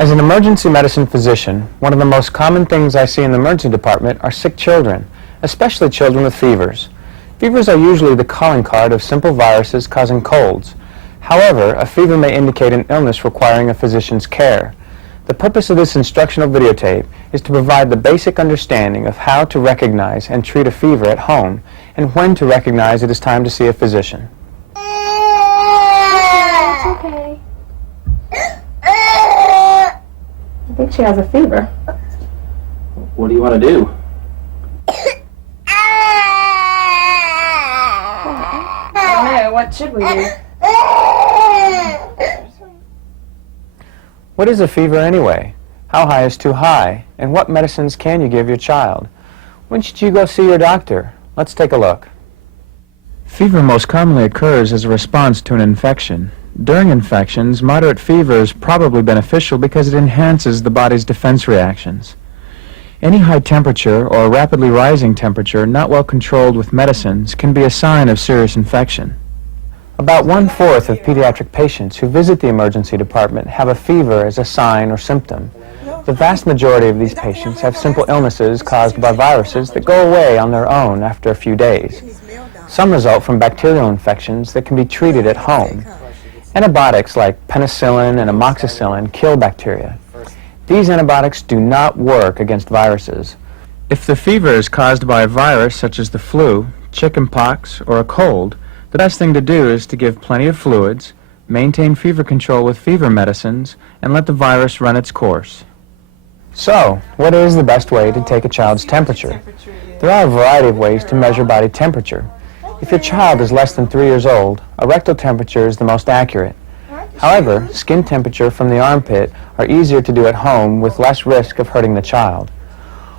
As an emergency medicine physician, one of the most common things I see in the emergency department are sick children, especially children with fevers. Fevers are usually the calling card of simple viruses causing colds. However, a fever may indicate an illness requiring a physician's care. The purpose of this instructional videotape is to provide the basic understanding of how to recognize and treat a fever at home and when to recognize it is time to see a physician. It's okay. I think she has a fever. What do you want to do? Okay, what should we do? What is a fever anyway? How high is too high? And what medicines can you give your child? When should you go see your doctor? Let's take a look. Fever most commonly occurs as a response to an infection. During infections, moderate fever is probably beneficial because it enhances the body's defense reactions. Any high temperature or rapidly rising temperature not well controlled with medicines can be a sign of serious infection. About 1/4 of pediatric patients who visit the emergency department have a fever as a sign or symptom. The vast majority of these patients have simple illnesses caused by viruses that go away on their own after a few days. Some result from bacterial infections that can be treated at home. Antibiotics like penicillin and amoxicillin kill bacteria. These antibiotics do not work against viruses. If the fever is caused by a virus such as the flu, chickenpox, or a cold, the best thing to do is to give plenty of fluids, maintain fever control with fever medicines, and let the virus run its course. So, what is the best way to take a child's temperature? There are a variety of ways to measure body temperature. If your child is less than 3 years old, a rectal temperature is the most accurate. However, skin temperature from the armpit are easier to do at home with less risk of hurting the child.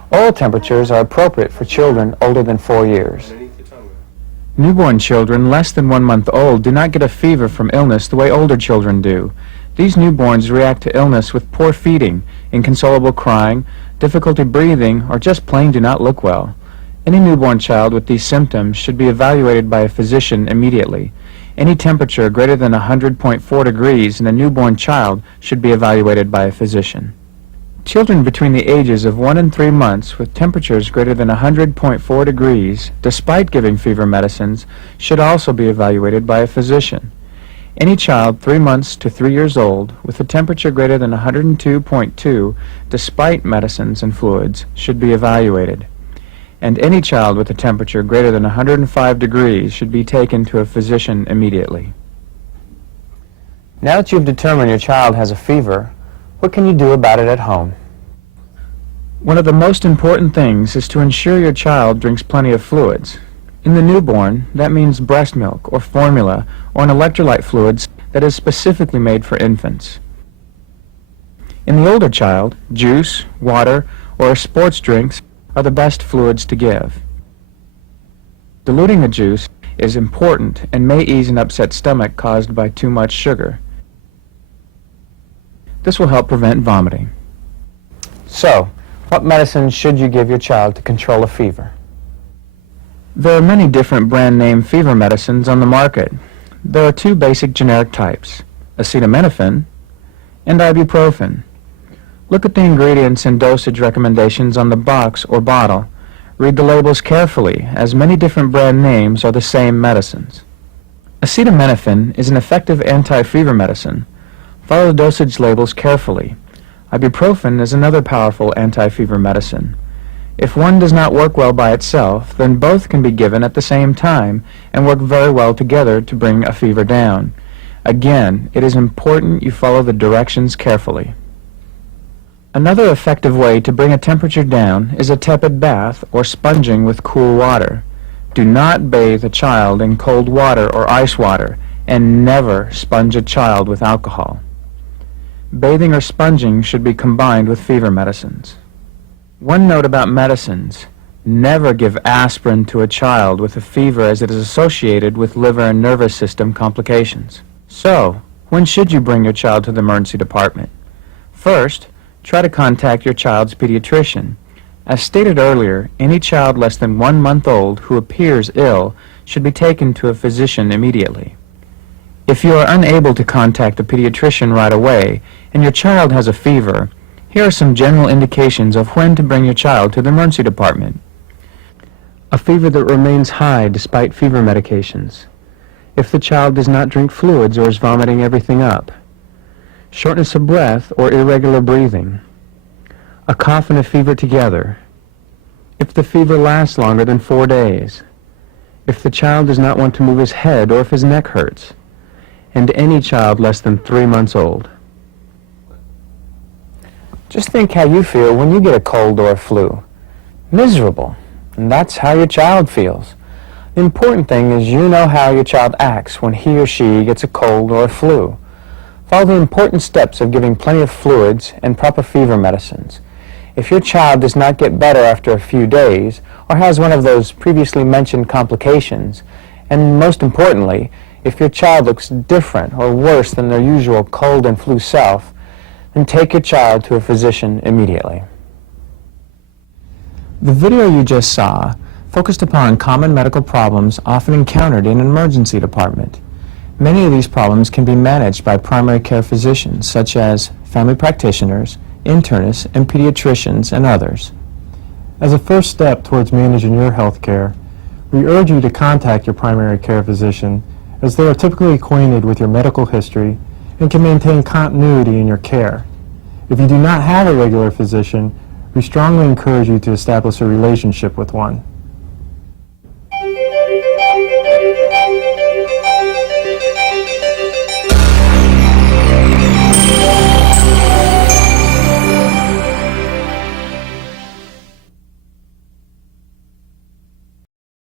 Oral temperatures are appropriate for children older than 4 years. Newborn children less than 1 month old do not get a fever from illness the way older children do. These newborns react to illness with poor feeding, inconsolable crying, difficulty breathing, or just plain do not look well. Any newborn child with these symptoms should be evaluated by a physician immediately. Any temperature greater than 100.4 degrees in a newborn child should be evaluated by a physician. Children between the ages of 1 and 3 months with temperatures greater than 100.4 degrees, despite giving fever medicines, should also be evaluated by a physician. Any child 3 months to 3 years old with a temperature greater than 102.2, despite medicines and fluids, should be evaluated. And any child with a temperature greater than 105 degrees should be taken to a physician immediately. Now that you've determined your child has a fever, what can you do about it at home? One of the most important things is to ensure your child drinks plenty of fluids. In the newborn, that means breast milk or formula or an electrolyte fluids that is specifically made for infants. In the older child, juice, water, or sports drinks are the best fluids to give. Diluting the juice is important and may ease an upset stomach caused by too much sugar. This will help prevent vomiting. So, what medicines should you give your child to control a fever? There are many different brand name fever medicines on the market. There are 2 basic generic types, acetaminophen and ibuprofen. Look at the ingredients and dosage recommendations on the box or bottle. Read the labels carefully, as many different brand names are the same medicines. Acetaminophen is an effective anti-fever medicine. Follow the dosage labels carefully. Ibuprofen is another powerful anti-fever medicine. If one does not work well by itself, then both can be given at the same time and work very well together to bring a fever down. Again, it is important you follow the directions carefully. Another effective way to bring a temperature down is a tepid bath or sponging with cool water. Do not bathe a child in cold water or ice water, and never sponge a child with alcohol. Bathing or sponging should be combined with fever medicines. One note about medicines: never give aspirin to a child with a fever, as it is associated with liver and nervous system complications. So, when should you bring your child to the emergency department? First, try to contact your child's pediatrician. As stated earlier, any child less than 1 month old who appears ill should be taken to a physician immediately. If you are unable to contact a pediatrician right away and your child has a fever, here are some general indications of when to bring your child to the emergency department. A fever that remains high despite fever medications. If the child does not drink fluids or is vomiting everything up. Shortness of breath or irregular breathing. A cough and a fever together. If the fever lasts longer than 4 days. If the child does not want to move his head or if his neck hurts. And any child less than 3 months old. Just think how you feel when you get a cold or a flu. Miserable. And that's how your child feels. The important thing is you know how your child acts when he or she gets a cold or a flu. Follow the important steps of giving plenty of fluids and proper fever medicines. If your child does not get better after a few days, or has one of those previously mentioned complications, and most importantly, if your child looks different or worse than their usual cold and flu self, then take your child to a physician immediately. The video you just saw focused upon common medical problems often encountered in an emergency department. Many of these problems can be managed by primary care physicians, such as family practitioners, internists, and pediatricians, and others. As a first step towards managing your health care, we urge you to contact your primary care physician, as they are typically acquainted with your medical history and can maintain continuity in your care. If you do not have a regular physician, we strongly encourage you to establish a relationship with one.